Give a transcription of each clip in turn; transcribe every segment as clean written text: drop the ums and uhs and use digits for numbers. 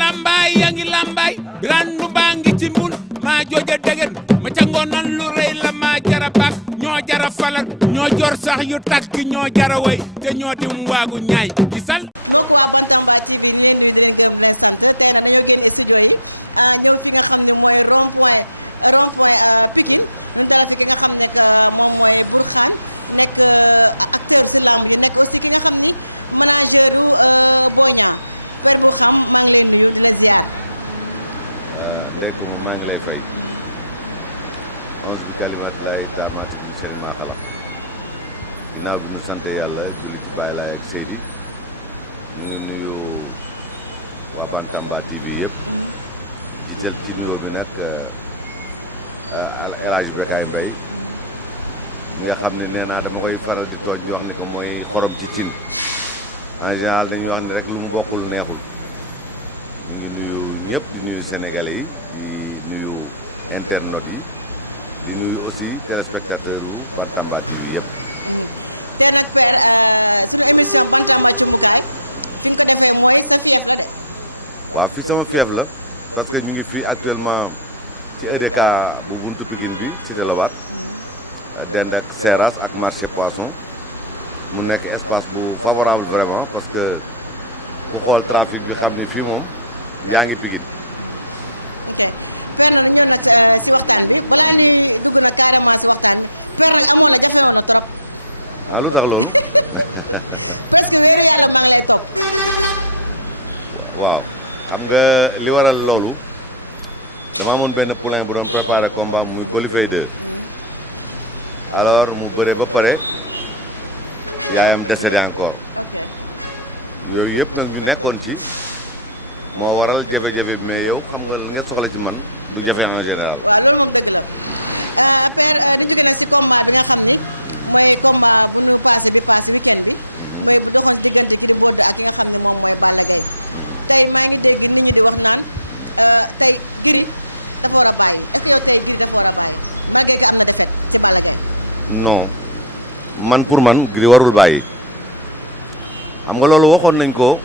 lambaay yaa ngi lambaay randu baa ngi ci mbul maa jooja degen ma ca ngoonan lu rëy la maa jara bak ñoo jara falak ñoo jor sax yu takk ñoo jara way te ñoo dim waagu ñaay gisal ñëw ci nga xam ne mooy rond-point public Invité bi nga xam ne moom mooy Bourkhane nekk acteur bi laa ci nekk aussi bi nga xam ni manager Boy Niang Bourkhane maa ngi leen jaar. Ndey ko moom maa ngi lay fay onze bi kalimat lay taamaati bi sëriñ maa xala ginnaaw bi nu sant yàlla julli ci Baay Laay ak Seydi ñu ngi nuyu waa Bantamba TV yëpp jiital ci nuyoo bi nag El Hadj Bekaay Mbaye mi nga xam ne nee naa dama koy faral di tooñ di wax ni ko mooy xorom ci cin en général dañuy wax ni rek lu mu bokkul neexul ñu ngi nuyu ñëpp di nuyu sénégalais yi di nuyu internautes yi di nuyu aussi téléspectateurs yu Bantamba TV yëpp. waaw fii sama fief la parce que ñu ngi fii actuellement ci EDK bu buntu Pikine bi cité Lobatt dend ak Seras ak marché poisson mu nekk espace bu favorable vraiment parce que ku xool trafic bi xam ni fii moom yaa ngi Pikine. ah lu tax loolu. waaw xam nga li waral loolu dama amoon benn poulain bu doon préparé combat muy Colifay 2 alors mu bëre ba pare yaayam décédé encore yooyu yëpp nag ñu nekkoon ci moo waral jafe-jafe bi mais yow xam nga li nga soxla ci man du jafe en général. non man pour man Gris warul bàyyi xam nga loolu waxoon nañ ko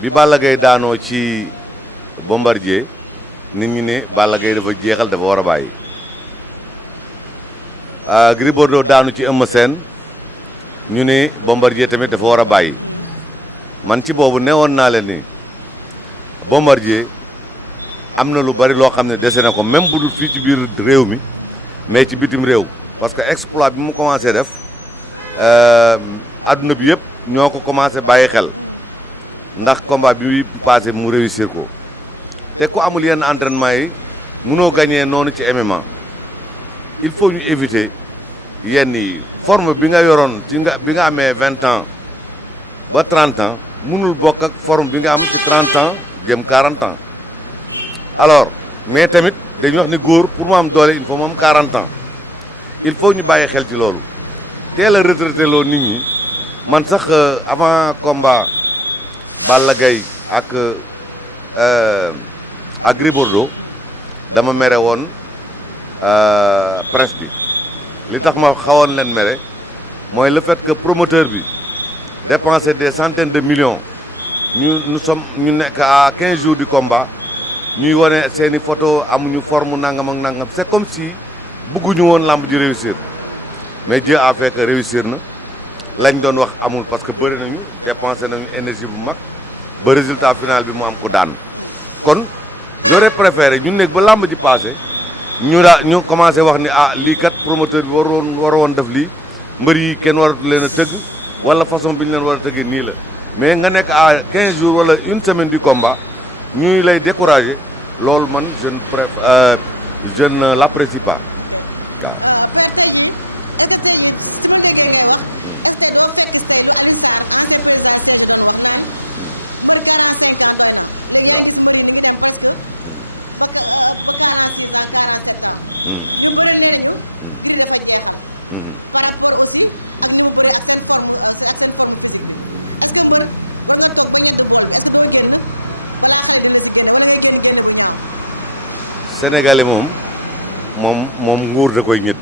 bi Balla Gaye daanoo ci Bombardier nit ñi ne Balla Gaye dafa jeexal dafa war a bàyyi Gris Bordeaux daanu ci Eumeu Sène ñu ne Bombardier tamit dafa war a bàyyi man ci boobu newoon naa leen ni Bombardier am na lu bari loo xam ne dese na ko même bu dul fii ci biir réew mi mais ci bitim réew parce que exploit bi mu commencé def adduna bi yëpp ñoo ko commencé bàyyi xel ndax combat bi passé mu réussir ko te ku amul yenn entraînement yi mënoo gagné noonu ci MMA il faut ñu éviter yenn yi forme bi nga yoroon ci bi nga amee 20 ans ba 30 ans mënul bokk ak forme bi nga am ci 30 ans jëm 40 ans alors mais tamit dañuy wax ni góor pour mu am doole il faut mu am 40 ans il faut ñu bàyyi xel ci loolu teel a retraité loo nit ñi man sax avant combat Balla Gaye ak Gris Bordeaux dama mere woon presse bi li tax ma xawoon leen mere mooy le fait que promoteur bi dépenser des centaines de millions ñu nekk à 15 jours du combat ñuy wane seeni photo amuñu forme nangam ak nangam c'est comme si bëgguñu woon lamb ji réussir mais Dieu a fait que réussir na lañ doon wax amul parce que bëri nañu dépenser nañu énergie bu mag ba résultat final bi mu am ko daan kon j'aurais préféré ñu nekk ba lamb ji passé ñu commencé wax ni lii kat promoteur bi war woon def lii mbër yi kenn waratu leen a tëgg wala façon bi ñu leen war a tëggee nii la mais nga nekk à 15 jours wala une semaine du combat ñuy lay décourager loolu man je ne l'apprécie pas waaw. Sénégalais moom nguur da koy ñett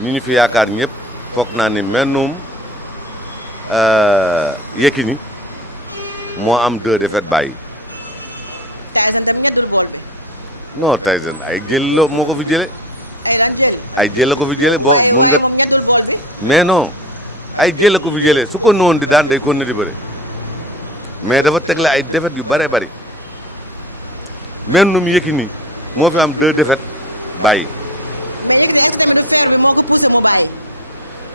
ñu fi yaakaar ñëpp foog naa ni mennum Yékini moo am 2 défaites bàyyi non Tyson ay jël la moo ko fi jële ay jël la ko fi jële boo mun nga mais non ay jël la ko fi jële su ko noonu di daan day kon na di bëre mais dafa tegle ay défaites yu bëree bëri même nu mu Yékini moo fi am 2 défaites bàyyi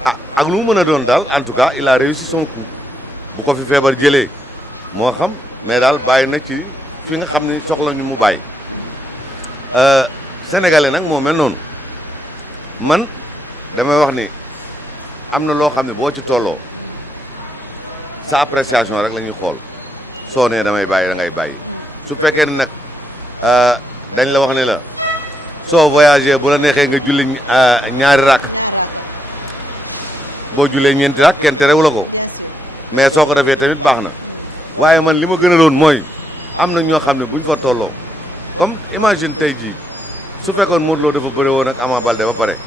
ah ak lu mu mën a doon daal en tout cas il a réussi son coup bu ko fi feebar jëlee moo xam mais daal bàyyi na ci fi nga xam ni soxla ñu mu bàyyi sénégalais nag moo mel noonu man damay wax ni am na loo xam ne boo ci tolloo sa appréciation rek la ñuy xool soo nee damay bàyyi da ngay bàyyi su fekkee ne nag dañ la wax ne la soo voyagé bu la neexee nga julli ñaari rakk boo jullee ñeenti rakk kenn terewu la ko mais soo ko defee tamit baax na waaye man li ma gën a doon mooy am na ñoo xam ne buñ fa tolloo comme imagine tey jii su fekkoon Modou Lo dafa bëre woon ak Ama Baldé ba pare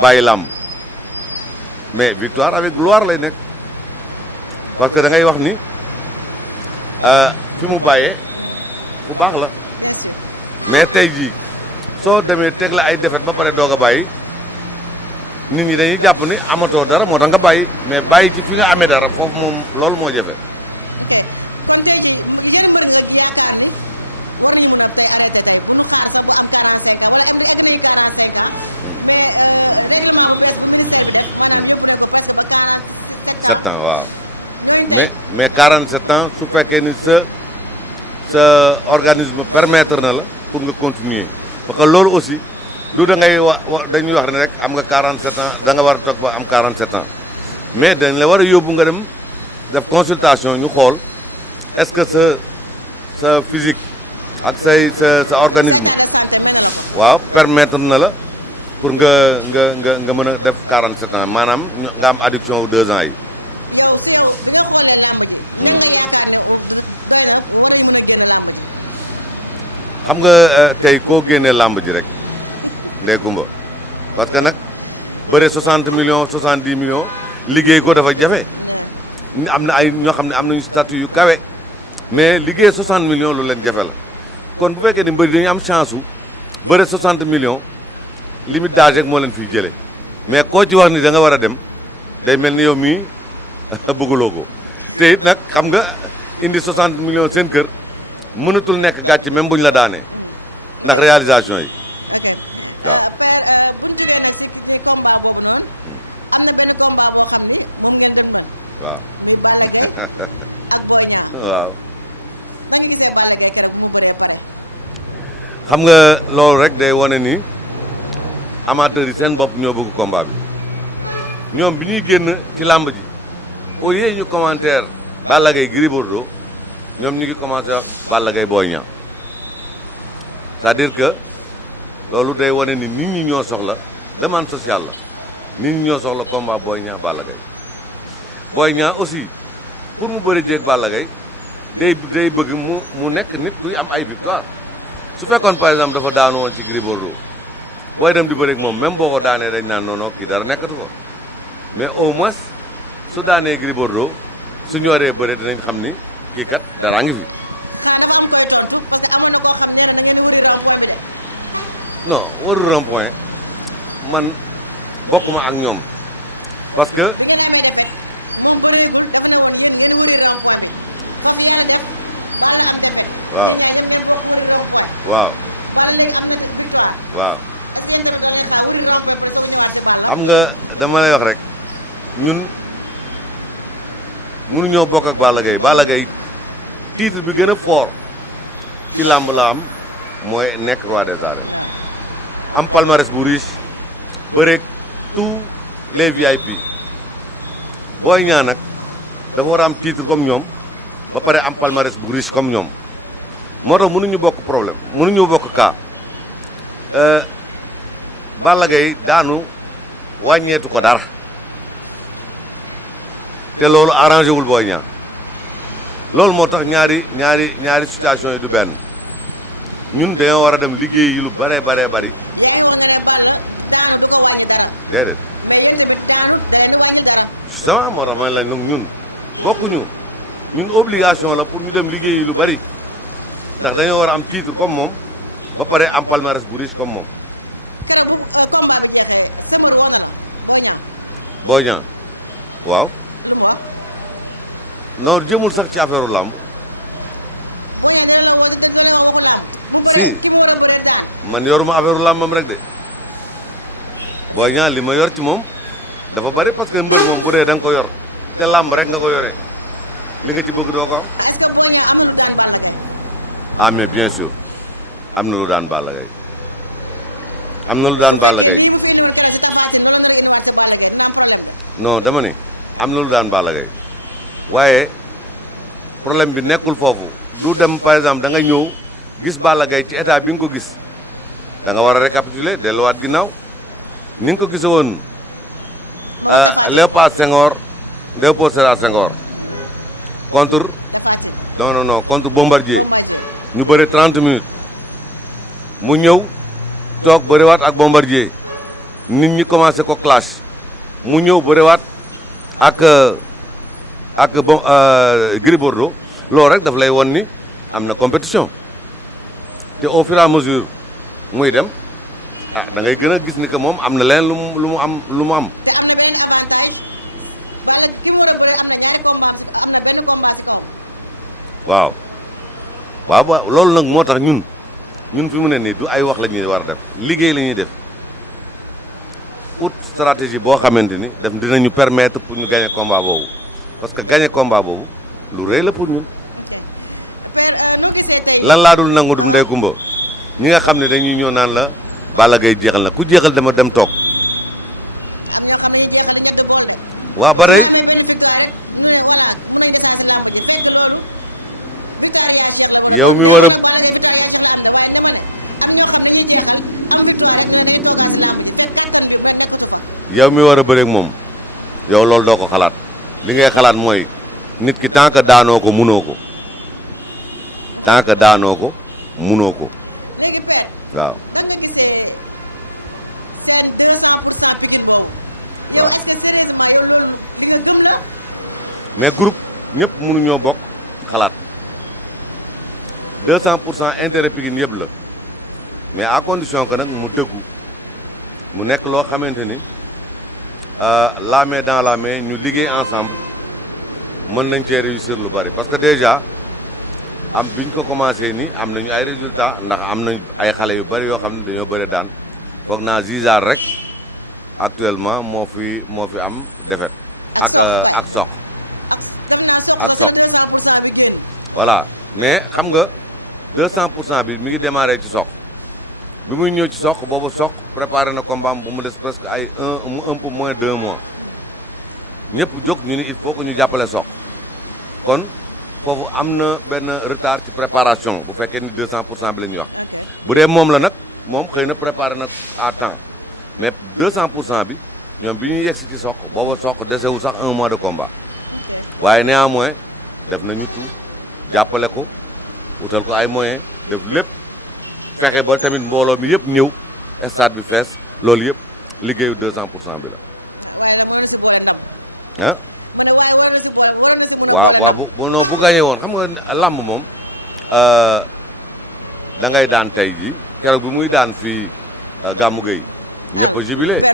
bàyyi làmb mais victoire avec gloire lay nekk parce que da ngay wax ni fi mu bàyyee fu baax la mais tey jii soo demee teg la ay défaite ba pare doog a bàyyi nit ñi dañuy jàpp ni amatoo dara moo tax nga bàyyi mais bàyyi ci fi nga amee dara foofu moom loolu moo jafe. sept ans waaw mais 47 ans su fekkee ni sa organisme permettre na la pour nga continuer parce que loolu aussi du da ngay dañuy wax ne rek am nga 47 ans da nga war a toog ba am 47 ans mais dañ la war a yóbbu nga dem def consultation ñu xool est-ce que sa physique ak sa organisme waaw permettre na la pour nga mën a def 47 ans maanaam nga am adduction wu 2 ans yi. xam nga tey koo génnee làmb ji rek ndey kumba parce que nag bëre 60 millions 70 millions liggéey ko dafa jafe am na ay ñoo xam ne am nañu statut yu kawe mais liggéey 60 millions lu leen jafe la kon bu fekkee ni mbëri dañu am chance su bëre 60 millions limite d'âge rek moo leen fiy jëlee mais koo ci wax ni da nga war a dem day mel ni yow mii bëgguloo ko te it nag xam nga indi 60 millions seen kër mënatul nekk gàcce même buñ la daanee ndax réalisation yi waaw. waaw. waaw. xam nga loolu rek day wane ni amateurs yi seen bopp ñoo bëgg combat bi ñoom bi ñuy génn ci làmb ji au lieu ñu commentaire Balla Gaye Gris Bordeaux ñoom ñu ngi commencé wax Balla Gaye Boy Niang c'est-à-dire que loolu day wane ni nit ñi ñoo soxla demande sociale la nit ñi ñoo soxla combat Boy Niang Balla Gaye Boy Niang aussi pour mu bëri jéeg Balla Gaye day bëgg mu nekk nit kuy am ay victoire su fekkoon par exemple dafa daanu woon ci Gris Bordeaux booy dem di bëri ak moom même boo ko daanee dañ naan non kii dara nekkatu ko mais au moins su daanee Gris Bordeaux su ñoree bëre dinañ xam ni kii kat daraa ngi fi. non warul rond-point man bokkuma ak ñoom parce que. waaw. waaw. waaw. xam nga dama lay wax rek ñun mënuñoo bokk ak Balla Gaye Balla Gaye titre bi gën a fort ci làmb la am mooy nekk roi des arènes am palmarès bu riche bëreeg tous les VIP Boy Niang nag dafa war a am titre comme ñoom ba pare am palmarès bu riche comme ñoom moo tax mënuñu bokk problème mënuñu bokk cas Balla Gaye daanu wàññeetu ko dara te loolu arrangé wul Boy Niang loolu moo tax ñaari situation yi du benn ñun dañoo war a dem liggéey yi lu bare bari déedéet justement moo tax man lañ nag ñun bokkuñu ñun obligation la pour ñu dem liggéeyi lu bari ndax dañoo war a am titre comme moom ba pare am palmarès bu riche comme moom. Boy Niang waaw non jëmul sax ci affaire u làmb si man yoruma affaire u làmbam rek de Boy Niang li ma yor ci moom dafa bari parce que mbër moom bu dee da nga ko yor te làmb rek nga ko yoree li nga ci bëgg doo ko am. Ah mais bien sûr am na lu daan Balla Gaye am na lu daan Balla Gaye non dama ne am na lu daan Balla Gaye waaye problème bi nekkul foofu du dem par exemple da nga ñëw gis Balla Gaye ci état bi nga ko gis da nga war a récapituler delluwaat ginnaaw ni nga ko gise woon Léopold Sédar Senghor contre non contre Bombardier ñu bëre 30 minutes mu ñëw toog bëriwaat ak Bombardier nit ñi commencé ko clash mu ñëw bëriwaat ak Gris Bordeaux loolu rek daf lay won ni am na compétition te au fur et à mesure muy dem ah da ngay gën a gis ni que moom am na leen lu mu am. waaw loolu nag moo tax ñun fi mu ne nii du ay wax la ñuy war a def liggéey la ñuy def ut stratégie boo xamante ni dinañu permettre pour ñu gagner combat boobu parce que gagner combat boobu lu rëy la pour ñun. lan laa dul nangu du ndey kumba ñi nga xam ne dañuy ñëw naan la Balla Gaye jeexal na ku jeexal dama dem toog waaw ba tey yow mi war a bëreeg moom yow loolu doo ko xalaat li ngay xalaat mooy nit ki tant que daanoo ko munoo ko waaw. waaw mais groupe ñëpp mënuñoo bokk xalaat 200% intérêt Pikine yëpp la mais à condition que nag mu dëggu mu nekk loo xamante ni la main dans la main ñu liggéey ensemble mën nañ cee réussir lu bari parce que déjà biñ ko commencé ni am nañu ay résultats ndax am nañ ay xale yu bari yoo xam ne dañoo bëri daan foog naa Zizar rek actuellement moo fi am défaite ak soq voilà mais xam nga 200% bi mi ngi démarré ci soq bi muy ñëw ci soq boobu soq préparé na combat bu mu des presque ay un peu moins d'1 mois ñëpp jóg ñu ni il faut que ñu jàppale soq kon foofu am na benn retard ci préparation bu fekkee ni 200% bi la ñuy wax bu dee moom la nag moom xëy na préparé na à temps mais 200% bi ñoom bi ñuy yegsi ci soq booba soq desewul sax 1 mois de combat waaye néanmoins def nañu tout jàppale ko utal ko ay moyens def lépp fexe ba tamit mbooloo mi yëpp ñëw stade bi fees loolu yëpp liggéeyu 200% bi la ah waaw bu gagné woon xam nga làmb moom da ngay daan tey ji keroog bi muy daan fii Gamou Gueye ñëpp a jubilé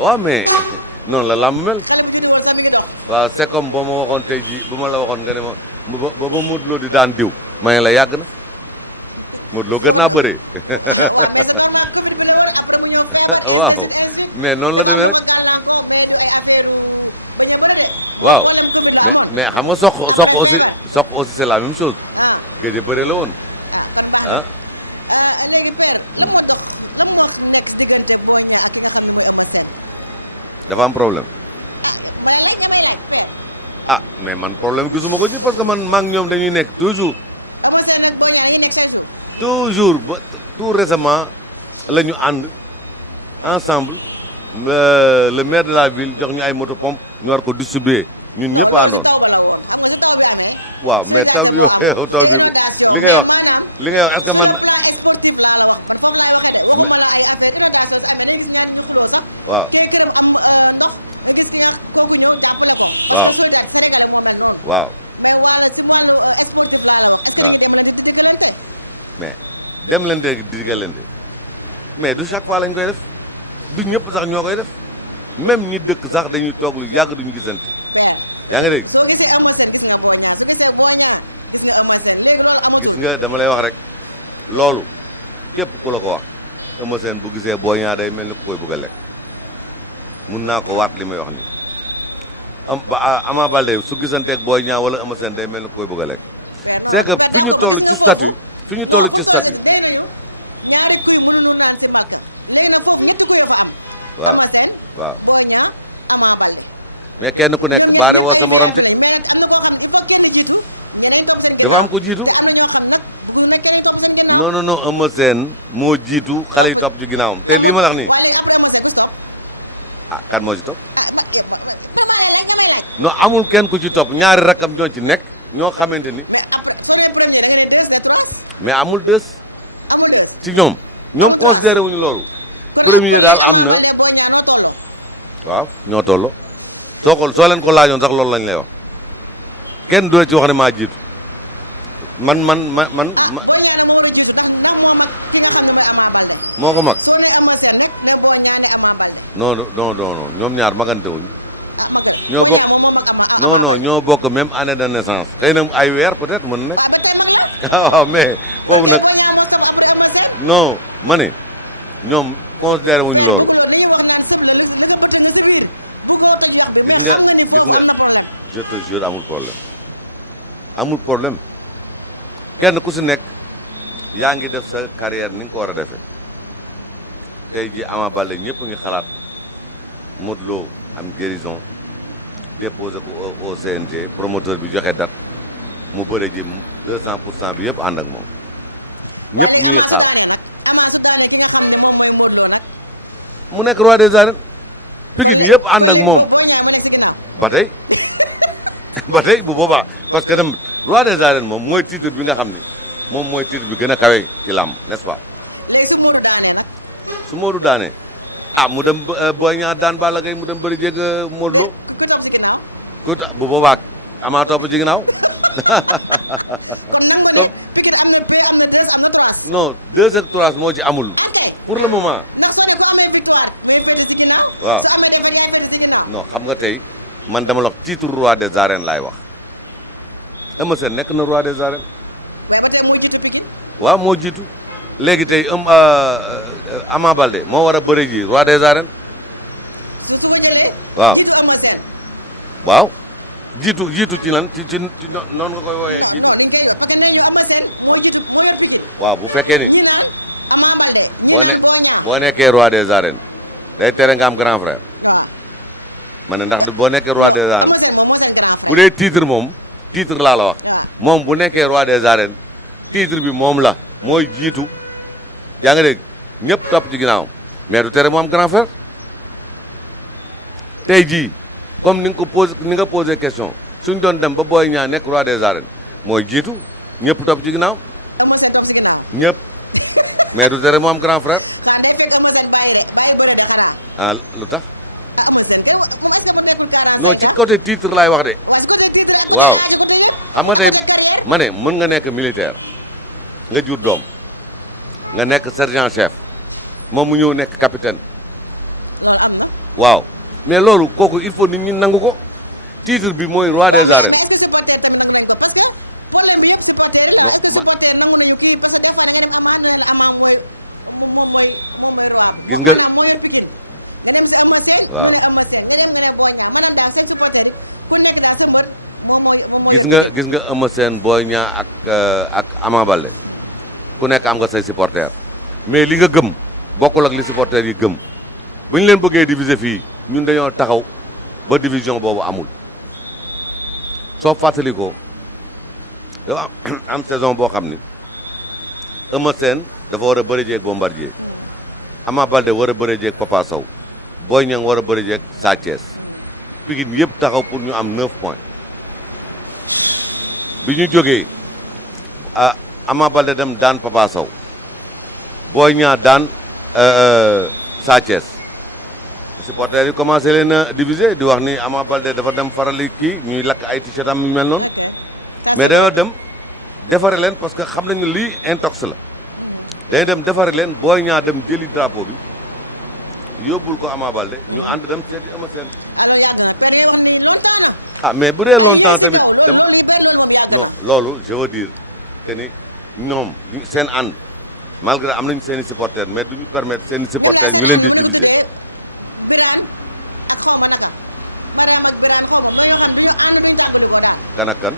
waaw mais noonu la làmb mel waaw c'est comme boo ma waxoon tey ji bu ma la waxoon nga ne ma ba Modou Lo di daan diw ma ne la yàgg na Modou Lo gën naa bëree waaw mais noonu la demee rek waaw mais xam nga soq aussi c'est la même chose gëj a bëre la woon dafa am problème mais man problème gisuma ko ci parce que man maa ngi ñoom dañuy nekk toujours ba tout récemment la ñu ànd ensemble le maire de la ville jox ñu ay moto pompe ñu war ko distribuer ñun ñëpp àndoon waaw mais taw bi taw bi li ngay wax est-ce que man waaw waaw waaw mais dem leen de digalante mais du chaque fois lañ koy def du ñëpp sax ñoo koy def même ñi dëkk sax dañuy toog lu yàgg duñu gisante yaa ngi dégg gis nga dama lay wax rek loolu képp ku la ko wax Eumeu Sène bu gisee Boy Niang day mel ni ku koy bëgg a lekk mun naa ko waat li may wax ni Ama Baldé su gisanteeg Boy Niang wala Eumeu Sène day mel ni ku koy bëgg a lekk c'est que fi ñu toll ci statut waaw waaw mais kenn ku nekk baare woo sa morom ci dafa am ko jiitu non non non Eumeu Sène moo jiitu xale yi topp ci ginnaawam te lii ma la wax nii ah kan moo ci topp non amul kenn ku ci topp ñaari rakkam ñoo ci nekk ñoo xamante ni mais amul dës ci ñoom considéré wuñu loolu premier daal am na waaw ñoo tolloo soo leen ko laajoon sax loolu lañ lay wax kenn du la ci wax ne maa jiitu man moo ko mag non non non ñoom ñaar magante wuñu ñoo bokk non non ñoo bokk même année de naissance xëy na ay weer peut-être mën na nekk waaw mais foofu nag non ma ne ñoom considéré wuñu loolu gis nga je te jure amul problème kenn ku si nekk yaa ngi def sa carrière ni nga ko war a defee tey ji Ama Baldé ñëpp ngi xalaat Modou Lo am guérison déposé ko au CNG promoteur bi joxe date mu bëre ji 200% bi yëpp ànd ak moom ñëpp ñu ngi xaar mu nekk roi des arènes Pikine yëpp ànd ak moom ba tey bu boobaa parce que dem roi des arènes moom mooy titre bi nga xam ni moom mooy titre bi gën a kawe ci làmb n'est-ce pas su Modou daanee mu dem Boy Niang daan Balla Gaye mu dem bëri jéeg Modou Lo bu boobaa Ama topp ci ginnaaw comme non 2 ak 3 moo ci amul pour le moment waaw non xam nga tey man dama la wax titre roi des arènes laay wax Eumeu Sène nekk na roi des arènes waaw moo jiitu léegi tey Ama Baldé moo war a bëre ji roi des arènes waaw jiitu ci lan ci noonu nga koy wooyee jiitu waaw bu fekkee ni boo nekkee roi des arènes day tere nga am grand frère ma ne ndax boo nekkee roi des arènes bu dee titre moom titre laa la wax moom bu nekkee roi des arènes titre bi moom la mooy jiitu yaa nga dégg ñëpp topp ci ginnaaw mais du tere mu am grand frère tey jii comme ni nga posé question suñ doon dem ba Boy Niang nekk roi des arènes mooy jiitu ñëpp topp ci ginnaaw ñëpp mais du tere mu am grand frère lu tax non ci côté titre laay wax de waaw xam nga tey ma ne mën nga nekk militaire nga jur doom nga nekk sergent chef moom mu ñëw nekk capitaine waaw mais loolu kooku il faut nit ñi nangu ko titre bi mooy roi des arènes non gis nga waaw gis nga Eumeu Sène Boy Niang ak Ama Baldé ku nekk am nga say supporter mais li nga gëm bokkul ak li supporter yi gëm bu ñu leen bëggee diviser fii ñun dañoo taxaw ba division boobu amul soo fàttali ko dafa am saison boo xam ni Eumeu Sène dafa war a bëri jeeg Bombardier Ama Baldé war a bëri jeeg Papa Sow Boy Niang war a bëri jeeg Sa Thiès Pikine yëpp taxaw pour ñu am 9 points bi ñu jógee Ama Baldé dem daan Papa Sow Boy Niang daan Sa Thiès supporters yi commencé leen a diviser di wax ni Ama Baldé dafa dem farali kii ñuy lakk ay t-shirt am yu mel noonu mais dañoo dem defare leen parce que xam nañ ne lii intox la dañuy dem defare leen Boy Niang dem jëli drapeau bi yóbbul ko Ama Baldé ñu ànd dem seeti Eumeu Sène ah mais bu dee longtemps tamit dem non loolu je veux dire que ni ñoom seen ànd malgré am nañu seen i supporters mais duñu permettre seen i supporters ñu leen di diviser. kan ak kan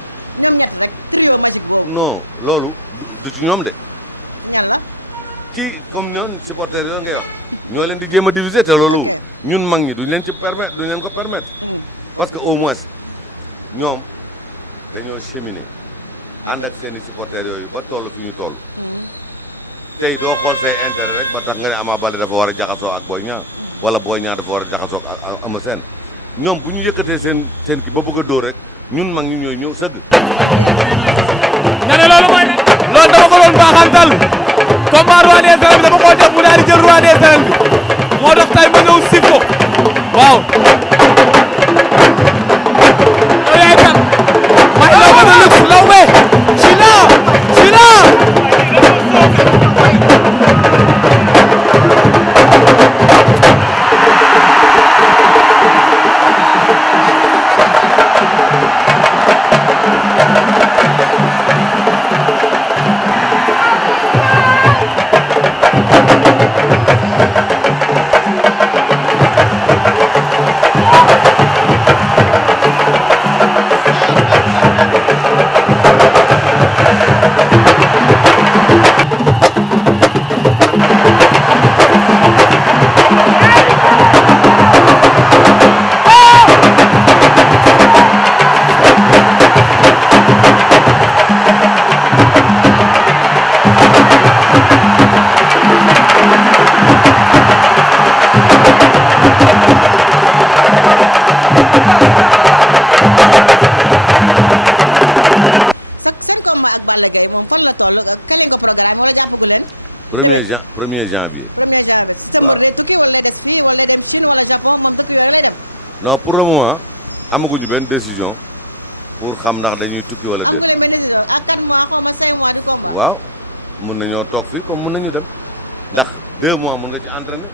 non loolu du ci ñoom de ci comme ñoon supporters yooyu ngay wax ñoo leen di jéem a diviser te loolu ñun mag ñi duñ leen ci permettre duñ leen ko permettre parce que au moins ñoom dañoo cheminer ànd ak seen i supporters yooyu ba toll fi ñu toll tey doo xool say intérêt rek ba tax nga ne Ama Baldé dafa war a jaxasoo ak Boy Niang wala Boy Niang dafa war a jaxasoo ak Eumeu Sène ñoom bu ñu yëkkatee seen ki ba bëgg a dóor rek ñun mag ñi ñooy ñëw sëgg. nga ne loolu mooy loolu dama ko doon baaxantal combat roi des arènes bi dama koo def mu daal di jël roi des arènes bi moo tax tay ma ñëw sif ko waaw. yaay kan may law ba lux law be ci la premier janvier waaw non pour le moment amaguñu benn décision pour xam ndax dañuy tukki wala déet waaw mun nañoo toog fii comme mun nañu dem ndax 2 mois mun nga ci entraîner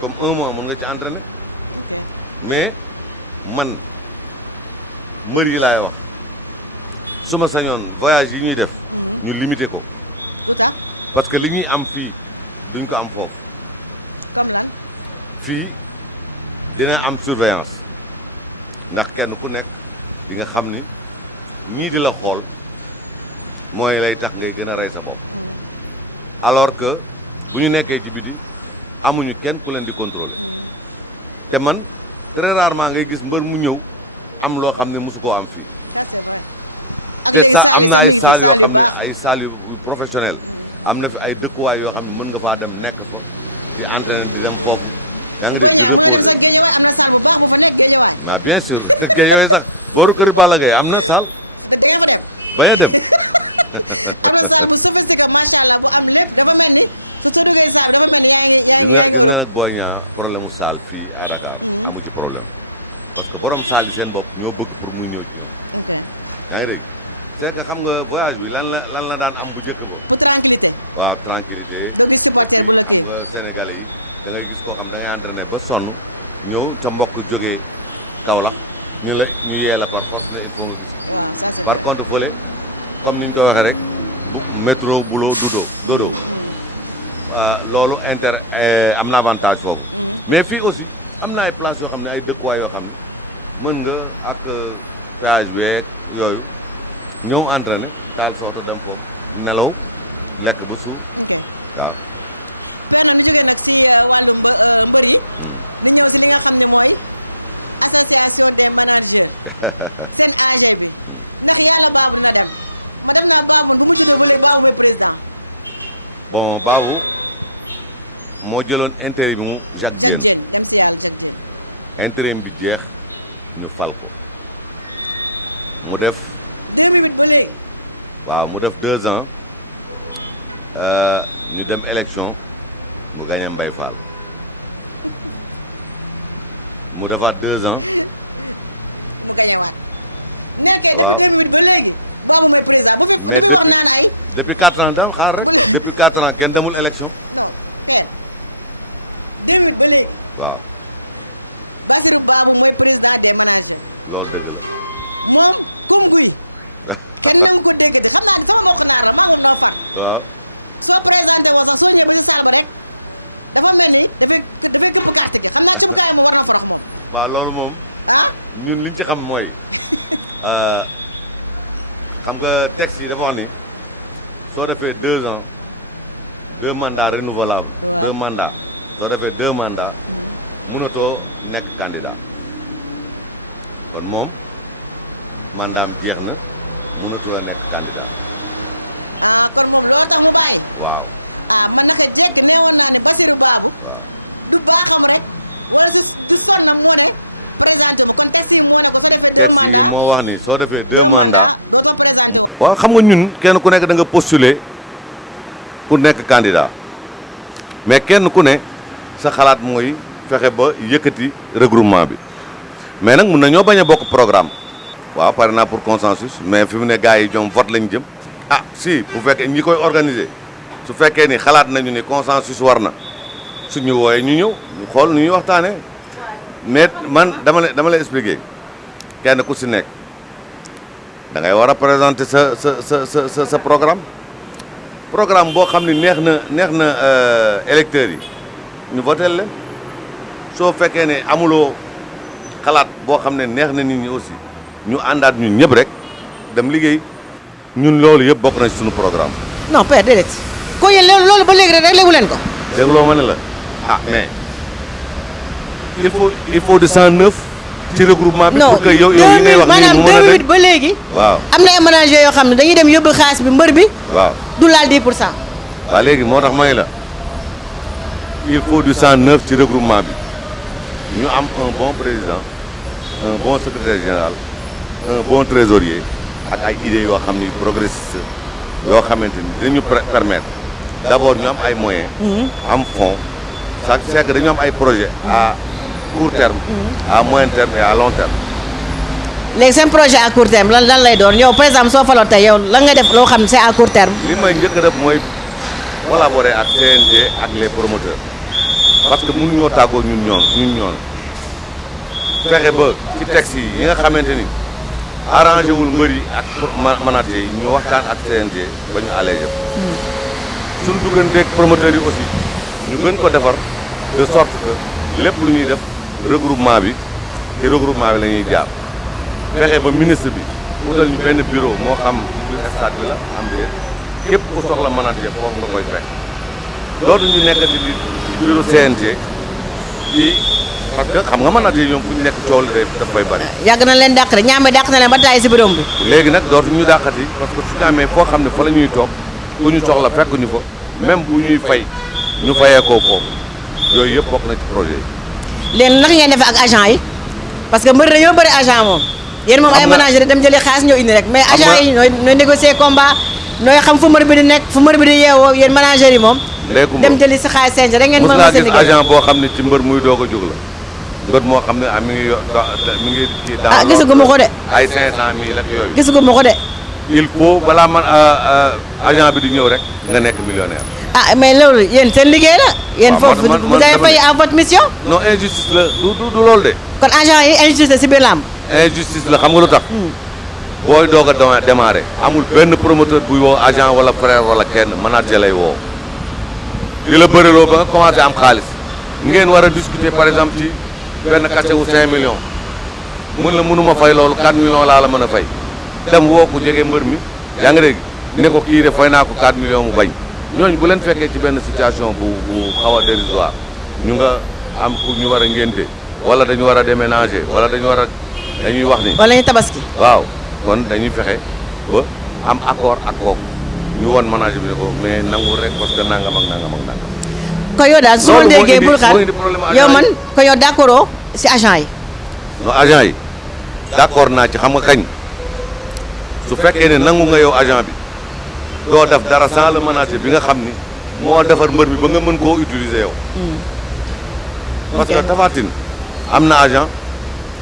comme 1 mois mun nga ci entraîner mais man mbër yi laay wax su ma sañoon voyage yi ñuy def ñu limiter ko parce que li ñuy am fii duñ ko am foofu fii dina am surveillance ndax kenn ku nekk di nga xam ni ñii di la xool mooy lay tax ngay gën a rey sa bopp alors que bu ñu nekkee ci biti amuñu kenn ku leen di contrôler te man très rarement ngay gis mbër mu ñëw am loo xam ne mosu koo am fii te sa am na ay salle yoo xam ne ay salles yu professionnel am na fi ay dëkkuwaay yoo xam ne mën nga faa dem nekk fa di entraîner di dem foofu yaa ngi di reposer mais bien sûr géej yooyu sax booru këri Balla Gaye am na salle bañ a dem gis nga nag Boy Niang problème mu salle fii à Dakar amu ci problème parce que borom salle yi seen bopp ñoo bëgg pour muy ñëw ci ñoom yaa ngi dégg c'est que xam nga voyage bi lan la daan am bu njëkk ba waaw tranquillité et puis xam nga sénégalais yi da ngay gis koo xam da ngay entraîné ba sonn ñëw sa mbokk jógee Kaolack ñu yee la par force ne il faut nga gis par contre fële comme niñ ko waxee rek bu métro boulot dodo loolu am na avantage foofu mais fii aussi am na ay place yoo xam ne ay dëkkuwaay yoo xam ne mën nga ak péage beeg yooyu ñëw entraîné taal sooto dem foofu nelaw lekk ba suur waaw. bon Babou moo jëloon intérim bi mu Jacques Diène intérim bi jeex ñu fal ko mu def waaw mu def 2 ans ñu dem élection mu gagné Mbaye Fall mu defaat 2 ans waaw mais depuis 4 ans dam xaar rek depuis 4 ans kenn demul élection waaw loolu dëgg la waaw waaw loolu moom ñun liñ ci xam mooy xam nga texte yi dafa wax ni soo defee 2 ans 2 mandats renouvelables 2 mandats soo defee 2 mandats mënatoo nekk candidat kon moom mandaam jeex na mënatu la nekk candidat waaw waaw texte yi moo wax ni soo defee 2 mandats waaw xam nga ñun kenn ku nekk da nga postuler pour nekk candidat mais kenn ku ne sa xalaat mooy fexe ba yëkkati regroupement bi mais nag mun na ñoo bañ a bokk programme waaw pare naa pour consensus mais fi mu ne gars yi ñoom vote lañ jëm ah si bu fekkee ñi koy organiser su fekkee ni xalaat nañu ni consensus war na suñu wooyee ñu ñëw ñu xool nu ñuy waxtaanee mais man dama lay expliquer kenn ku si nekk da ngay war a présenter sa programme boo xam ne neex na électeurs yi ñu voté leen soo fekkee ne amuloo xalaat boo xam ne neex na nit ñi aussi ñu àndaat ñun ñëpp rek dem liggéey ñun loolu yëpp bokk na ci suñu programme. non père déedéet ko yéen loolu ba léegi rek réglé wu leen ko. dégloo ma ne la ah mais il faut de 109 ci regroupement bi. pour que yow yi ngay wax nii mu mën a maanaam 2008 ba léegi. waaw am na ay managers yoo xam ne dañuy dem yóbbu xaalis bi mbër bi. waaw du laal 10%. waaw léegi moo tax may la il faut du 109 ci regroupement bi ñu am un bon président un bon secrétaire général un bon trésorier ak ay idées yoo xam ni progressiste yoo xamante ni dinañu permettre d'abord ñu am ay moyens. am fonds ça c'est que dañu am ay projets à court terme. à moyen terme et à long terme. léegi seen projet à court terme lan lay doon yow par exemple soo faloo tey yow lan nga def loo xam ne c'est à court terme. li may njëkk a def mooy collaborer ak CNG ak les promoteurs parce que mënuñoo tàggoo ñun ñoon fexe ba ci texte yi nga xamante ni arrangé wul mbër yi ak manager yi ñu waxtaan ak CNG ba ñu allégé suñu dugganteeg promoteurs yi aussi ñu gën ko defar de sorte que lépp lu ñuy def regroupement bi ci regroupement bi la ñuy jaar fexe ba ministre bi utal ñu benn bureau moo xam biir stade bi la am déet képp ku soxla manager foofu nga koy fekk dootu ñu nekk ci bureau CNG ci parce que xam nga manager yi ñoom fu ñu nekk coow li daf koy bari. yàgg na leen dàq rek ñaame dàq na leen ba taay si bureau bi. léegi nag dootu ñu dàqati parce que su ñu amee foo xam ne fa la ñuy toog ku ñu soxla fekk ñu fa même bu ñuy fay ñu fayee koo foofu yooyu yëpp bokk na ci projet yi. léegi naka ngeen defee ak agent yi parce que mbër dañoo bëri agent moom. yéen moom ay manager dem jëli xaalis ñëw indi rek mais agent yi nooy négocier combat nooy xam fu mbër bi di nekk fu mbër bi di yeewoo yéen manager yi moom. dem jëli si xaalis CNG rek ngeen mën a seen liggéey agent boo xam ne ci mbër muy doog a jóg la mbër moo xam ne mi ngi kii dans gisaguma ko de ay 500 000 ak yooyu gisaguma ko de il faut balaa man agent bi di ñëw rek nga nekk millionnaire. ah mais loolu yéen seen liggéey la. yéen foofu vous avez payé à votre mission. non injustice la du loolu de. kon agent yi injustice la si biir làmb. injustice la xam nga lu tax. booy doog a démarrer. amul benn promoteur buy woo agent wala frère wala kenn manager lay woo. di la bëriloo ba nga commencé am xaalis. ngeen war a discuter par exemple ci benn cachet wu 5 millions. mun la mënuma fay loolu 4 millions laa la mën a fay. dem woo ko jege mbër mi yaa nga dégg ne ko kii de fay naa ko 4 millions mu bañ ñooñu bu leen fekkee ci benn situation bu xaw a dérisoire ñu nga am ku ñu war a ngénte wala dañu war a déménager wala dañuy wax ni. wala ñu tabaski. waaw kon dañuy fexe ba am accord ak kooku ñu won manager bi ne ko mais nangu rek parce que nangam ak nangam ak nangam. kon yow daal su ma déggee Bourkhane yow man kon yow d'accord si agent yi. non agent yi d'accord naa ci xam nga kañ. su fekkee ne nangu nga yow agent bi doo def dara sans le manager bi nga xam ni moo defar mbër bi ba nga mën koo utiliser yow. parce que Tapha Tine am na agent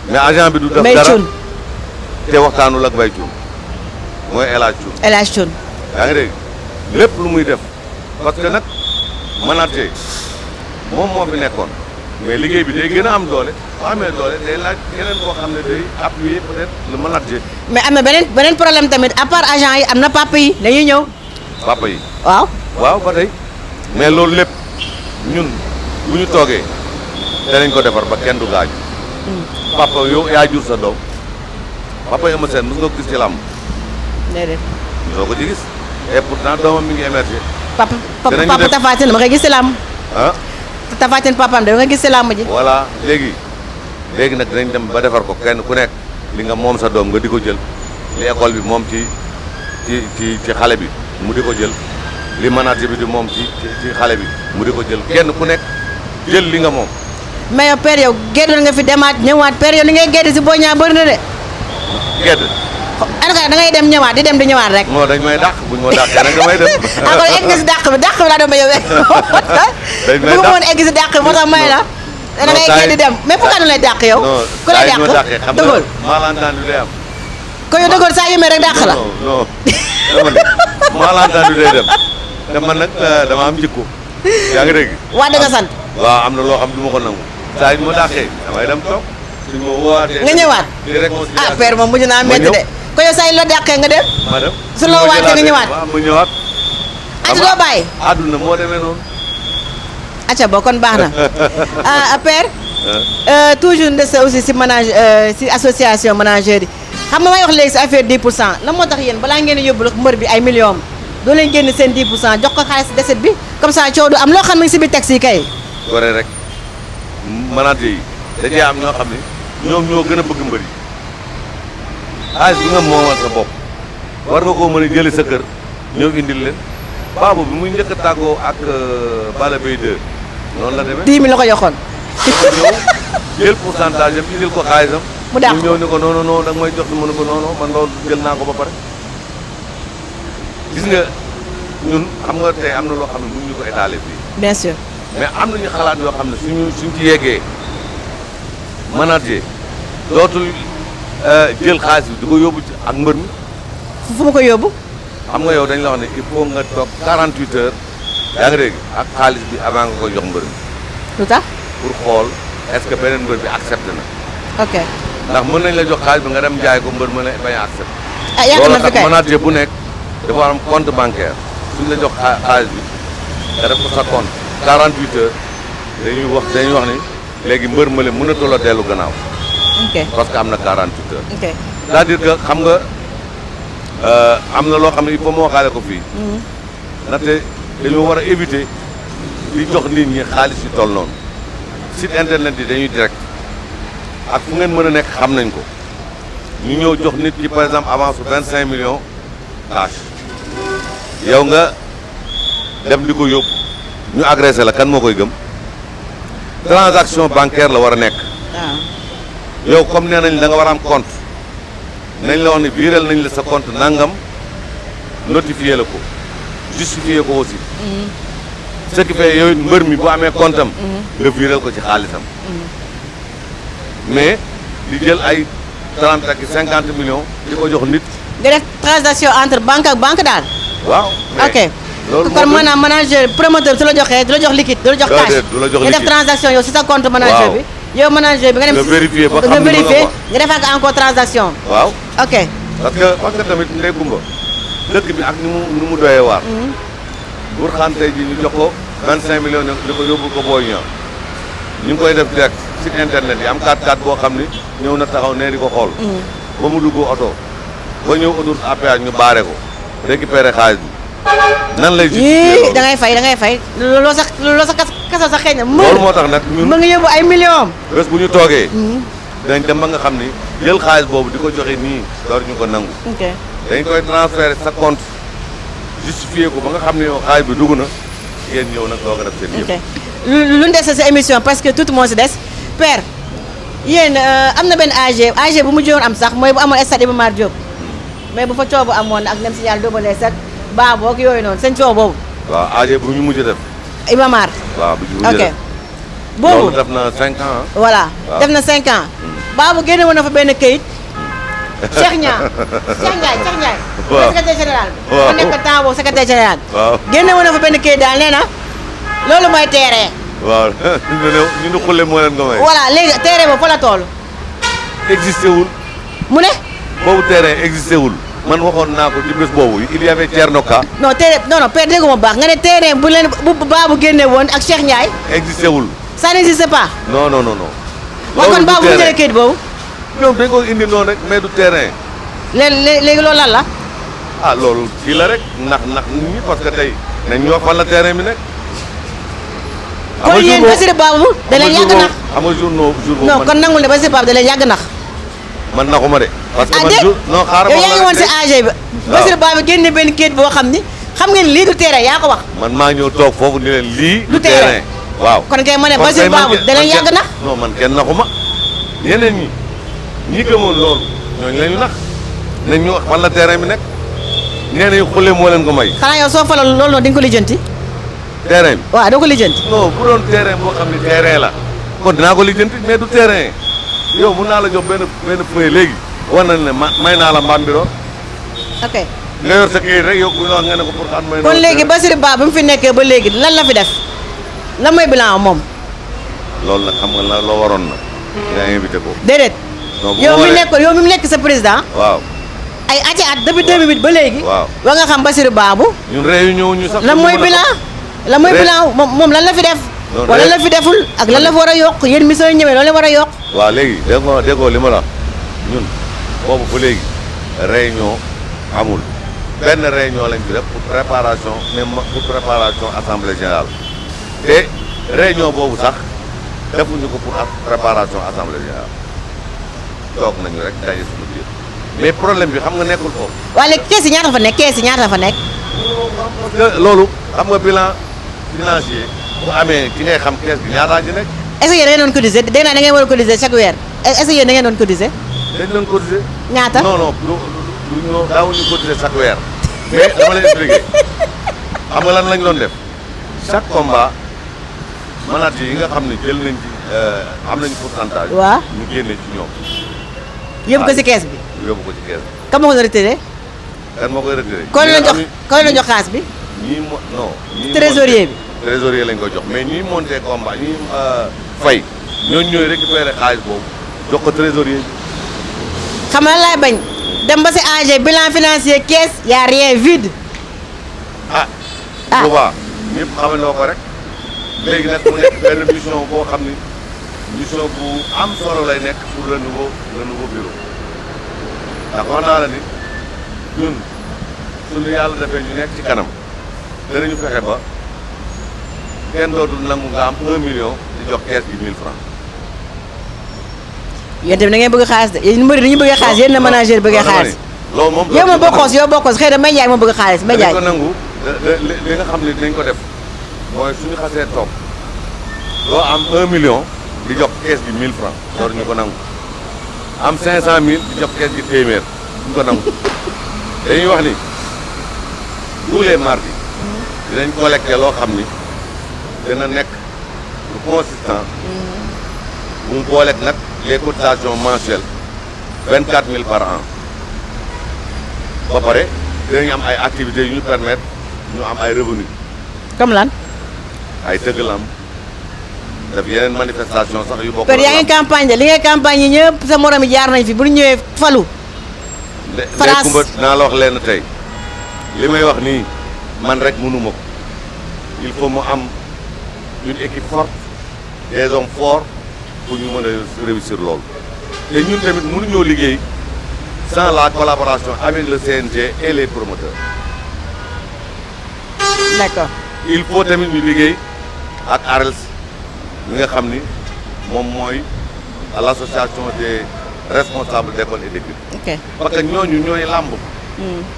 mais agent bi du def dara te waxtaanul ak Mbaye Thioune mooy El Hadj Thioune. El Hadj Thioune. yaa ngi dégg lépp lu muy def parce que nag manager moom moo fi nekkoon mais liggéey bi day gën a am doole boo amee doole day laaj keneen koo xam ne day appuyer peut-être le manager. mais am na beneen problème tamit à part agent yi am na papa yi dañuy ñëw. papa yi. waaw. waaw ba tey mais loolu lépp ñun bu ñu toogee danañ ko defar ba kenn du gaañu. papa yow yaa jur sa doom papa yi ama seen mos nga ko gis ci làmb. déedéet. soo ko ci gis et pourtant doomam mi ngi émerger. papa danañu papa def Tapha Tine dama koy gis si làmb. ah. Tapha Tine papaam dama koy gis si làmb ji. voilà léegi nag dinañ dem ba defar ko kenn ku nekk li nga moom sa doom nga di ko jël li école bi moom ci xale bi mu di ko jël li manager bi di moom ci xale bi mu di ko jël kenn ku nekk jël li nga moom. mais yow père yow géddoon nga fi demaat ñëwaat père yow ni ngay gédd si boo ñaa bëri na de. gedd. en tout cas da ngay dem ñëwaat di dem di ñëwaat rek. non dañ may dàq buñ ma dàqee nag damay dem. encore egg nga si dàq bi laa doon ba yow rek. dañ may bëgg dàq woon egg si dàq bi moo tax may la. da ngay gédd di dem mais pourquoi ñu lay dàq yow. ku lay dàq xam dëggool nga malentendu day am. ko yow dëggool saa yemee rek dàq la. non dama ne malentendu day dem te man nag dama am jikko yaa ngi dégg. waa dëgg sant. waaw am na loo xam du ma ko nangu saa yu ma dàqee damay dem toog suñ ma woowaatee. nga ñëwaat ah père moom mujj naa métti de. ko yow saa yu la dàqee nga dem. ma dem su la waatee nga ñëwaat. waaw ma ñëwaat. ati doo bàyyi. àdduna moo demee noonu. acca bo kon baax na ah père. toujours ndese aussi si manage si association manager yi xam nga may wax léegi si affaire 10% lan moo tax yéen balaa ngeen a yóbbu mbër bi ay millions doo leen génn seen 10% jox ko xaalis deset bi comme ça coow du am loo xam ne si biir taxi yi kay. gore rek manager yi dajee am ñoo xam ne ñoom ñoo gën a bëgg mbër yi xaalis bi nga moomal sa bopp war nga koo mën a jëli sa kër ñëw indil leen baabu bi muy njëkk a tàggoo ak Balla Gaye 2 noonu la demee 10 000 la ko joxoon. dafa ñëw jël pourcentage am indil ko xaalisam. mu dàq ñëw ni ko non non da nga may jox ni mu ne ko non non man loolu jël naa ko ba pare. gis nga ñun xam nga tey am na loo xam ne mënuñu ko étaler fii. bien sûr. mais am nañu xalaat yoo xam ne suñ ci yeggee manager dootul jël xaalis bi di ko yóbbu ci ak mbër mi. fu ma ko yóbbu. xam nga yow dañ la wax ne il faut nga toog 48 heures yaa ngi dégg ak xaalis bi avant nga koy jox mbër mi. lu tax. pour xool est-ce que beneen mbër bi accepté na. ok. ndax mën nañ la jox xaalis bi nga dem jaay ko mbër ma ne bañ a accepté. ah yàgg na fi kay loolu manager bu nekk dafa am compte bancaire suñ la jox xaalis bi nga def ko sa compte 48 heures dañuy wax ni léegi mbër ma le mënatoo a dellu gannaaw. ok parce que am na 48 heures. ok c'est-à-dire que xam nga am na loo xam ne il faut moo waxaale ko fii. ndaxte dañoo war a éviter di jox nit ñi xaalis yu toll noonu site internet yi dañuy direct ak fu ngeen mën a nekk xam nañ ko ñu ñëw jox nit ki par exemple avance su 25 millions cash yow nga dem di ko yóbbu ñu agressé la kan moo koy gëm transaction bancaire la war a nekk. waaw. yow comme nee nañ da nga war a am compte nañ la wax ne viréel nañ la sa compte nangam notifié la ko justifié ko aussi. ce qui fait yow mbër mi bu amee compte am. nga viréel ko ci xaalisam. mais di jël ay 30 ak 50 millions di ko jox nit. nga def transaction entre banque ak banque daal. waaw ok loolu kon maanaam manager promoteur su la joxee du la jox liquide du la jox cash. du la jox nga def liquide. transaction yow si sa compte manager bi. yow manager bi nga dem nga vérifier ba xam nga ni ma la vérifier ko. nga defaat encore transaction. waaw ok. parce que tamit ndey Kumba dëkk bi ak ni mu doyee waar. Bourkhane tey jii ñu jox ko 25 millions ne ko yóbbul ko Boy Niang ñu ngi koy def direct site internet yi am 4x4 boo xam ni ñëw na taxaw nee di ko xool. ba mu dugg oto ba ñëw autoroute à péage ñu baare ko récupérer xaalis bi nan lay. yii da ngay fay looloo sax kaso sax xëy na. loolu moo tax nag ñun mën nga yóbbu ay millions. bés bu ñu toogee. dañ dem ba nga xam ni jël xaalis boobu di ko joxe nii door ñu ko nangu. ok dañ koy transférer sa compte justifié ko ba nga xam ne yow xaalis bi dugg na yéen ñëw nag doo ko def seen yëpp. ok lu ñu des sa émission parce que tout moo si des père yéen am na benn AG bu mu joon am sax mooy bu amoon stade Iba Mar Diop mais bu fa coow bu amoon ak nem si yàlla dóobalee sax baaboo ak yooyu noonu seen coow boobu. waaw AG bu ñu mujj def. Iba Mar. waaw bu ñu mujj ok def. boobu loolu def na 5 ans. voilà waaw. def na 5 ans. baabu génne woon na fa benn këyit Cheikh Niang Cheikh Ndiaye waaw secrétaire général bi waaw mu nekk temps boobu secrétaire général waaw génne woon na fa benn kayit daal nee na loolu mooy terrain waaw ñu ne xulle moo leen ko may. voilà léegi terrain boobu fa la toll existé wul mu ne boobu terrain existé wul man waxoon naa ko ci bés boobu il y avait Thierno Ka. non terrain non père déggu ma baax nga ne terrain bu leen bu Babou génne woon ak Cheikh Ndiaye existé wul. ça n'existe pas non. waaw kon Babou bu jëlee kayit boobu ñoom dañ ko indi noonu rek mais du terrain. léegi loolu lan la ah loolu kii la rek ndax nit ñi parce que tey nañ ñoo fan la terrain bi nekk. kon yéen Bassirou Babou da leen yàgg nax xam nga jour boobu non kon nangul ne Bassirou Babou da leen yàgg nax man naxuma de. parce que ah man déet jour non xaaral yow yaa ngi woon si AG bi Bassirou Babou génne benn kayit boo xam ni xam ngeen lii du terrain yaa ko wax man maa ñëw toog foofu ni leen lii. du terrain waaw kon kay ma ne kon Bassirou kay man Babou da leen yàgg nax non man kenn naxuma ñeneen ñi gëmoon loolu ñooñu la ñu nax nañ ñu wax fan la terrain bi nekk ñeneen ñi xulle moo leen ko may. xanaa yow soo falal loolu noonu di nga ko lijjanti terrain bi waaw doo ko lijjanti non bu doon terrain boo xam ne terrain la kon dinaa ko lijjanti mais du terrain yow mun naa la jox benn feuille léegi war na ne may naa la Mbambilor ok nga yor sa kayit rek yow bu ñu wax nga ne ko pour xam may kon léegi Bassirou Babou bi mu fi nekkee ba léegi lan la fi def lan mooy bilan moom loolu nag xam nga la loo waroon na nga invité ko. déedéet non bu yow mi waree- nekk yow mi mu nekk sa président waaw ay ati at depuis 2008 ba léegi waaw wa nga xam Bassirou Babou ñun réunion ñu sax. lan mooy bilan lan mooy Ré- bilan moom lan la fi def Non, wala ré- la fi deful ak lan la fa war a yokk yéen mi sooy ñëwee loolu la war a yokk waaw léegi déggoo li ma la wax ñun boobu ba léegi réunion amul benn réunion lañ fi def pour préparation même pour préparation assemblée générale te réunion boobu sax defuñu ko pour préparation assemblée générale toog nañu rek daje suñu biir mais problème bi xam nga nekkul foofu. waaye léegi kees yi ñaata fa nekk kees yi ñaata fa nekk parce que loolu xam nga bilan financier bu amee ci ngay xam kees bi ñaataa ci nekk est-ce que yéen da ngeen doon cotiser dégg naa da ngeen war a cotiser chaque weer est-ce que yéen da ngeen doon cotiser dañ doon cotiser. ñaata non du ñoo daawuñu cotiser chaque weer mais dama leen expliquer xam nga lan lañ doon def chaque combat manager yi nga xam ne jël nañ ci am nañ pourcentage. waaw ñu génne ci ñoom. yóbbu ko si kees bi yóbbu ko ci kees bi. kam ma ko doon retiré kan moo koy retiré. kon la jox kon la jox xaas bi ñii mo non. ñii trésorier bi trésorier lañ ko jox mais ñii monté combat ñii fay ñooñu ñooy récupéré xaalis boobu jox ko trésorier bi. xam nga lan laay bañ dem ba si AG bilan financier kees y a rien vide ah. Ah. boobaa ñëpp xamandoo ko rek léegi nag mu nekk benn mission boo xam ni mission bu am solo lay nekk pour le nouveau bureau ndax wax naa la ni ñun suñu yàlla defee ñu nekk ci kanam danañu fexe ba kenn dootul nangu nga am 1 million di jox kees gi 1000 francs. yéen tamit da ngeen bëgg xaalis de yéen mbëri dañu bëgg xaalis yéen na manager bëggee xaalis loolu moom yow ma bokkoos yow bokkoos xëy na may jaay ma bëgg xaalis may jaay dañ ko nangu li nga xam ne dinañ ko def mooy suñu xasee toog doo am 1 million di jox kees gi 1000 francs loolu ñu ko nangu am 500000 di jox kees gi téeméer ñu ko nangu dañuy wax ni tous les mardis dinañ collecté loo xam ni dina nekk lu consistant bu mu booleeg nag les cotisations mensuelles 24000 par an ba pare dinañ am ay activités yu ñu permettre ñu am ay revenus comme lan ay tëgg lamb def yeneen manifestation sax yu bokk per yaa ngi campagne de li ngay campagne yi ñëpp sa morom yi jaar nañ fi bu ñu ñëwee falu France kumba naa la wax leen tey li may wax nii man rek mënuma ko il faut mu am une équipe forte des hommes forts pour ñu mën a réussir loolu te ñun tamit mënuñoo liggéey sans la collaboration avec le CNG et les promoteurs d'accord il faut tamit ñu liggéey ak ARELS mi nga xam ni moom mooy l'association des responsables d'école et d'équipe ok parce que ñooñu ñooy làmb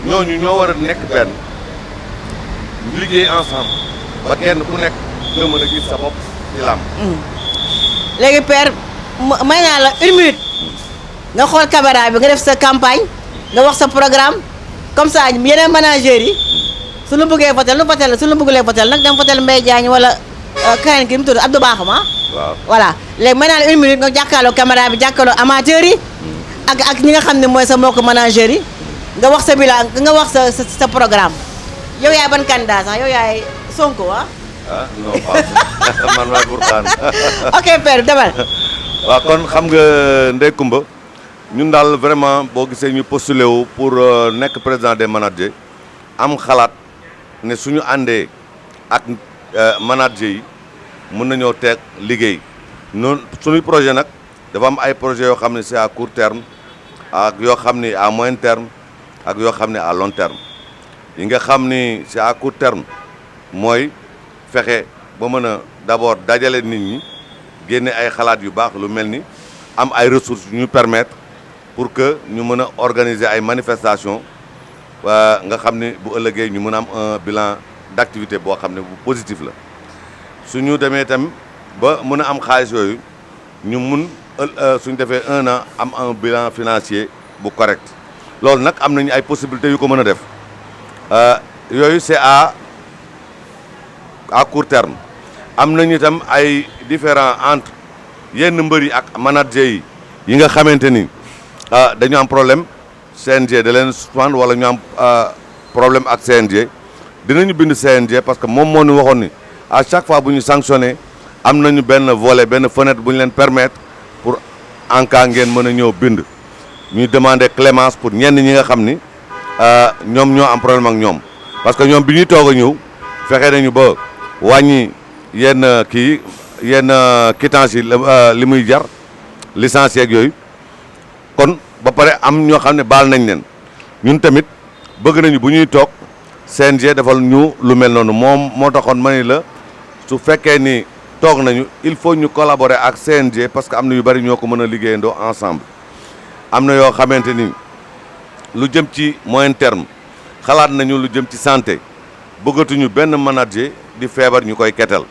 ñooñu ñoo war a nekk benn liggéey ensemble ba kenn ku nekk nga mën a gis sa bopp ci làmb léegi père may naa la 1 minute nga xool caméra bi nga def sa campagne nga wax sa programme comme ça yeneen managers yi suñu bëggee votel nu votel suñu bëggulee votel nag dem votel Mbaye Diagne wala keneen ki mu tudd Abdou Bakhoum waaw voilà léegi may naa la 1 minute nga jàkkaarloo caméra bi jàkkaarloo amateurs yi ak ñi nga xam ne mooy sa mbokk manager yi nga wax sa bilan nga wax sa programme yow yaay ban candidat sax yow yaay Sonko ah. ah non pas man maay Bourkhane. ok père demal. waaw kon xam nga Ndeye Coumba ñun daal vraiment boo gisee ñu postulé wu pour nekk président des managers am xalaat ne suñu àndee ak manager yi mën nañoo teg liggéey noonu suñuy projet nag dafa am ay projets yoo xam ne c'est à court terme ak yoo xam ni à moyen terme ak yoo xam ne à long terme yi nga xam ni c'est à court terme mooy fexe ba mën a d'abord dajale nit ñi génne ay xalaat yu baax lu mel ni am ay ressources yu ñu permettre pour que ñu mën a organiser ay manifestations nga xam ni bu ëllëgee ñu mën a am un bilan d'activité boo xam ne bu positif la su ñu demee tamit ba mën a am xaalis yooyu ñu mun suñu defee 1 an am un bilan financier bu correct loolu nag am nañu ay possibilités yu ko mën a def yooyu c'est à court terme am nañu itam ay différents entre yenn mbër yi ak manager yi nga xamante ni dañu am problème CNG da leen suspendre wala ñu am problème ak CNG dinañu bind CNG parce que moom moo ñu waxoon ni à chaque fois bu ñu sanctionné am nañu benn volet benn fenêtre bu ñu leen permettre pour en cas ngeen mën a ñëw bind ñuy demander clémence pour ñenn ñi nga xam ni ñoom ñoo am problème ak ñoom parce que ñoom bi ñuy toog a ñëw fexe nañu ba wàññi yenn quittance yi li muy jar licence yeeg yooyu kon ba pare am ñoo xam ne baal nañ leen ñun tamit bëgg nañu bu ñuy toog CNG defal ñu lu mel noonu moom moo taxoon ma ni la su fekkee ni toog nañu il faut ñu collaborer ak CNG parce que am na yu bari ñoo ko mën a liggéeyandoo ensemble am na yoo xamante ni lu jëm ci moyen terme xalaat nañu lu jëm ci santé bëggatuñu benn manager di feebar ñu koy ketal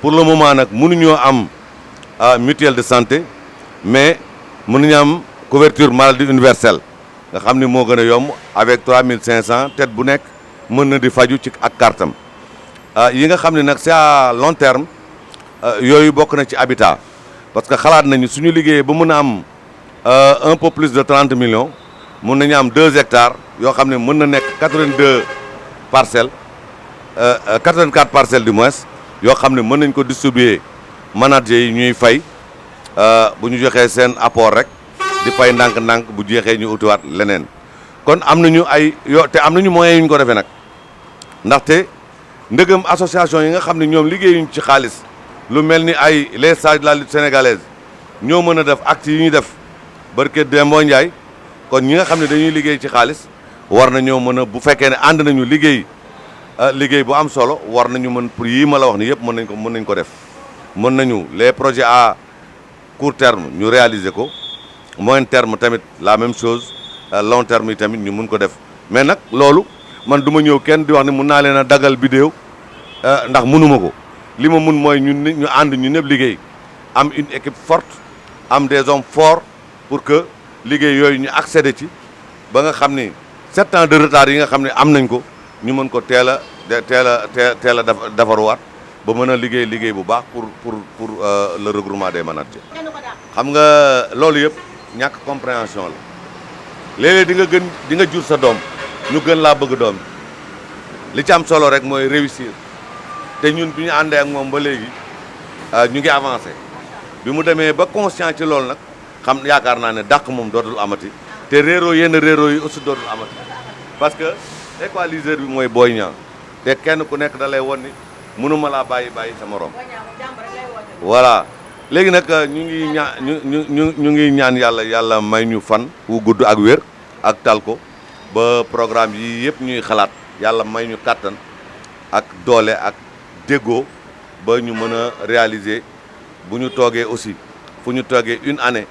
pour le moment nag mënuñoo am mutuelle de santé mais mënuñu am couverture maladie universelle nga xam ni moo gën a yomb avec 3500 tête bu nekk mën na di faju ci ak kartam yi nga xam ne nag c'est à long terme yooyu bokk na ci habitat parce que xalaat nañu suñu liggéeyee ba mën a am un peu plus de 30 millions mën nañu am 2 hectares yoo xam ne mën na nekk 82 parcelles 84 parcelles du moins yoo xam ne mën nañ ko distribuer manager yi ñuy fay bu ñu joxee seen apport rek di fay ndànk-ndànk bu jeexee ñu utiwaat leneen kon am nañu ay te am nañu moyens yu ñu ko defee nag ndaxte ndëgëm association yi nga xam ne ñoom liggéeyuñ ci xaalis lu mel ni ay les sages de la lutte sénégalaise ñoo mën a def actes yi ñuy def barke Dembo Ndiaye kon ñi nga xam ne dañuy liggéey ci xaalis war nañoo mën a bu fekkee ne ànd nañu liggéey bu am solo war nañu mën pour yii ma la wax ni yëpp mën nañ ko def mën nañu les projets à court terme ñu réaliser ko moyen terme tamit la même chose long terme yi tamit ñu mun ko def mais nag loolu man du ma ñëw kenn di wax ne mun naa leen a dagal vidéo ndax mënuma ko li ma mun mooy ñu ànd ñu ñëpp liggéey am une équipe forte am des hommes forts pour que liggéey yooyu ñu accéder ci ba nga xam ni 7 ans de retard yi nga xam ne am nañ ko ñu mën ko teel a defaruwaat ba mën a liggéey bu baax pour le regroupement des managers. xam nga loolu yëpp ñàkk compréhension la léeg-léeg di nga jur sa doom ñu gën laa bëgg doom li ci am solo rek mooy réussir te ñun bi ñu àndee ak moom ba léegi ñu ngi avancé bi mu demee ba conscient ci loolu nag xam yaakaar naa ne dàq moom dootul amati te yenn réeroo yi aussi dootul amati parce que équaliseur bi mooy Boy Niang te kenn ku nekk da lay won ni mënuma laa bàyyi sa morom voilà léegi nag ñu ngi ñaan yàlla may ñu fan wu gudd ak wér ak tal ko ba programme yi yëpp ñuy xalaat yàlla may ñu kàttan ak doole ak déggoo ba ñu mën a réaliser bu ñu toogee aussi fu ñu toogee une année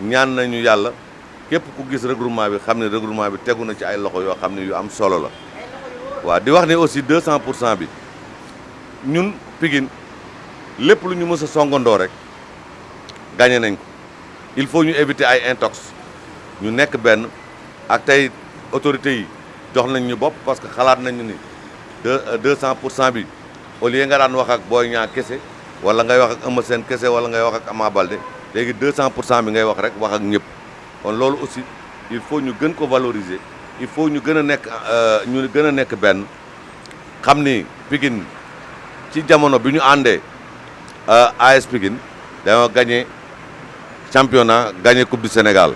ñaan nañu yàlla képp ku gis regroupement bi xam ne regroupement bi tegu na ci ay loxo yoo xam ne yu am solo la waaw di wax ne aussi 200% bi ñun Pikine lépp lu ñu mës a songandoo rek gagné nañ ko il faut ñu éviter ay intox ñu nekk benn ak tey autorités yi jox nañ ñu bopp parce que xalaat nañu ni 200% bi au lieu nga daan wax ak Boy Niang kese wala ngay wax ak Eumeu Sène kese wala ngay wax ak Ama Baldé léegi 200% bi ngay wax rek wax ak ñëpp kon loolu aussi il faut ñu gën ko valoriser il faut ñu gën a nekk benn xam ni Pikine ci jamono bi ñu àndee AS Pikine dañoo gagné championnat gagné coupe du Sénégal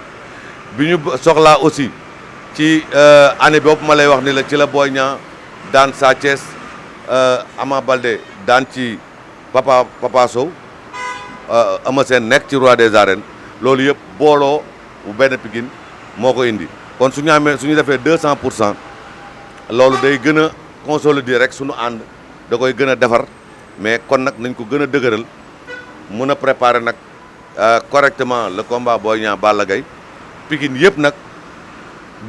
bi ñu soxlaa aussi ci année boobu ma lay wax ni la ci la Boy Niang daan Sa Thiès Ama Baldé daan ci Papa Sow Eumeu Sène nekk ci roi des arènes loolu yëpp booloo bu benn Pikine moo ko indi kon su ñu defee 200% loolu day gën a consolider rek suñu ànd da koy gën a defar mais kon nag nañ ko gën a dëgëral mun a préparer nag correctement le combat Boy Niang Balla Gaye Pikine yëpp nag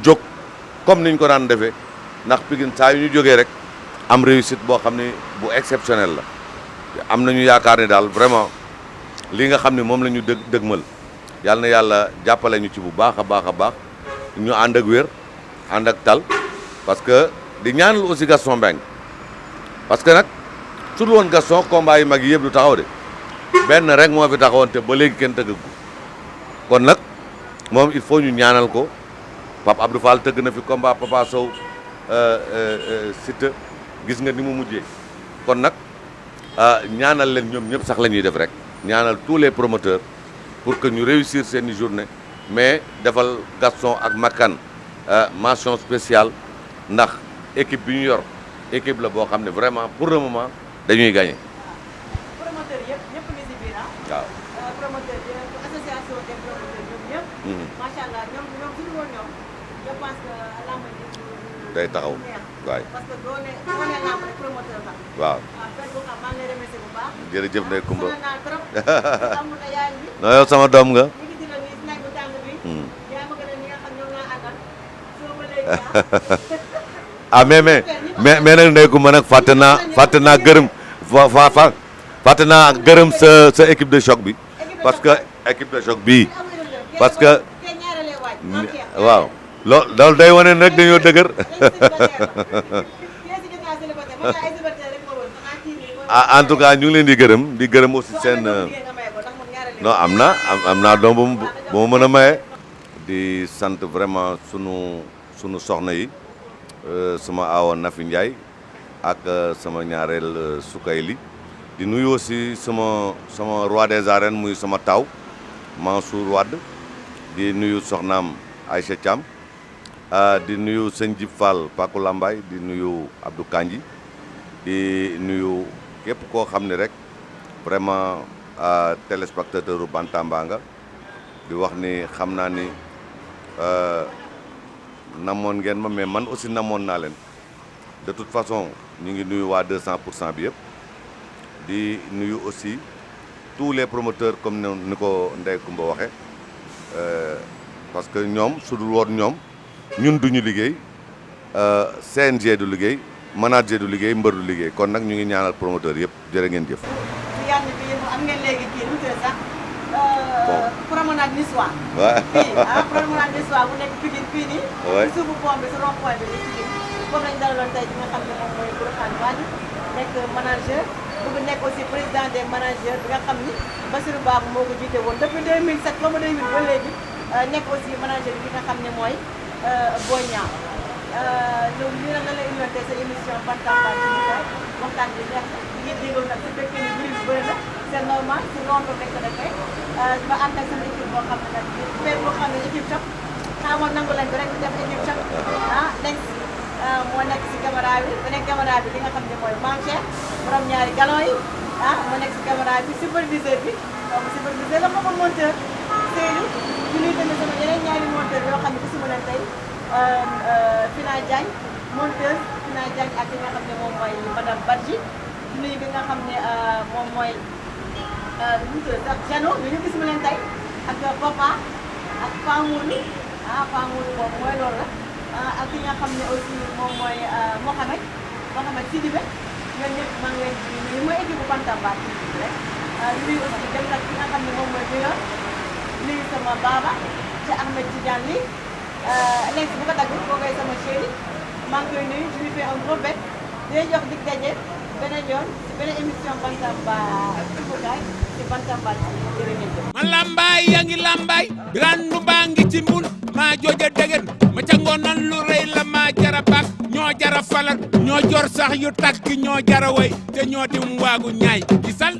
jóg comme niñ ko daan defee ndax Pikine saa yu ñu jógee rek am réussite boo xam ne bu exceptionnel la am nañu yaakaar ne daal vraiment li nga xam ne moom la ñu dëgmal yàlla na yàlla jàppale ñu ci bu baax a baax ñu ànd ak wér ànd ak tal parce que di ñaanal aussi Gaston Mbengue parce que nag su dul woon Gaston combat yi mag yi yëpp du taxaw de benn rek moo fi taxawoon te ba léegi kenn tëggagu kon nag moom il faut ñu ñaanal ko Pape Abdou Fall tëgg na fi combat Papa Sow Siteu gis nga ni mu mujjee kon nag ñaanal leen ñoom ñëpp sax la ñuy def rek ñaanal tous les promoteurs pour que ñu réussir seeni journée mais defal Gaston ak Makan mention spéciale ndax équipe bi ñu yor équipe la boo xam ne vraiment pour le moment dañuy gagné. promoteur yëpp ñëpp ngi si biir waaw. promoteur association des promoteurs ñoom ñëpp. macha allah ñoom suñu woon ñoom je pense que lamb ji day taxaw waay. parce que doo ne lamb rek promoteur la. waaw. Père Bourkhane maa ngi lay remercier bu baax. jërëjëf Ndeye Coumba. sonal naa trop. amul na yaay bi. non yow sama doom nga. ñu ngi di la nii si naaj bu tàng bi. yaa ma gën a ñi nga xam ñoom laa àndal. soo ba léegi ah mais nag Ndeye Coumba nag fàtte naa gërëm fàtte naa gërëm sa équipe de choc bi parce que équipe de choc bii parce que waaw loolu day wane nag dañoo dëgër en tout cas ñu ngi leen di gërëm aussi seen non am naa doom bu ma mën a maye di sant vraiment sunu soxna yi sama aawa Nafi Ndiaye ak sama ñaareel Sukayli di nuyu aussi sama roi des arènes muy sama taw Mansour Wade di nuyu soxnaam Aïcha Thiam di nuyu sëñ Jib Fall Paku Lambaay di nuyu Abdou Kanji di nuyu képp koo xam ne rek vraiment téléspectateur u Bantamba nga di wax ni xam naa ni namoon ngeen ma mais man aussi namoon naa leen de toute façon ñu ngi nuyu waa 200% bi yëpp di nuyu aussi tous les promoteurs comme ni ko Ndeye Coumba waxee parce que ñoom su dul woon ñoom ñun duñu liggéey CNG du liggéey manager du liggéey mbër du liggéey kon nag ñu ngi ñaanal promoteur yëpp jërë ngeen jëf. yàlla bi yéen am ngeen léegi kii nu mu tudd sax promenade niçoise. waaw fii promenade niçoise bu nekk Pikine fii nii. ci suufu pont bi si rond point bi di Pikine comme lañ dalaloon tey bi nga xam ne moom mooy Bourkhane Wade nekk manager bëgg nekk aussi président des managers bi nga xam ni Bassirou Babou moo ko jiite woon depuis 2007 comme 2008 ba léegi nekk aussi manager bi nga xam ne mooy Boy Niang. donc lii nag la lay indiwoon sa émission Bantamba Cumukay waxtaan bi neex na li ngeen déggoon nag su fekkee ni bruit bi bëri na c'est normal si Londres lañ ko defee ma ànd ak sama équipe boo xam ne nag père boo xam ne équipe choc xamoon nangu lañ ko rek def équipe choc nekk moo nekk si caméra bi beneen caméra bi li nga xam ne mooy manche borom ñaari galon yi moo nekk si caméra bi superviseur bi donc superviseur la ko monteur Seydou ñu nuy tamit sama yeneen ñaari monteur yoo xam ne gisuma leen tey Fina Diagne monteuse Fina Diagne ak li nga xam ne moom mooy madame Badji di nuyu bi nga xam ne moom mooy nu mu tudd sax Jano ñu gis mu leen tey ak Papa ak Pamouni Pamouni moom mooy loolu la ak ki nga xam ne aussi moom mooy Mohamed Sidibé ñoom ñëpp maa ngi leen di nuyu mooy équipe bu Bantamba rek di nuyu aussi dem nag ki nga xam ne moom mooy Bior nuyu sama Baba ci Ahmed Tidiane li léegi bu ko dagg boo koy sama chéri maa ngi koy nuyu je lui fais un gros bec di leen jox dig daje beneen yoon si beneen émission Bantamba Cumukay si Bantamba jërë ngeen jëf. ma lambaay yaa ngi lambaay randu baa ngi ci mbul maa jooja degen ma ca ngoonan lu rëy la maa jara bak ñoo jara falal ñoo jor sax yu takk ñoo jara way te ñoo dim waagu ñaay gisal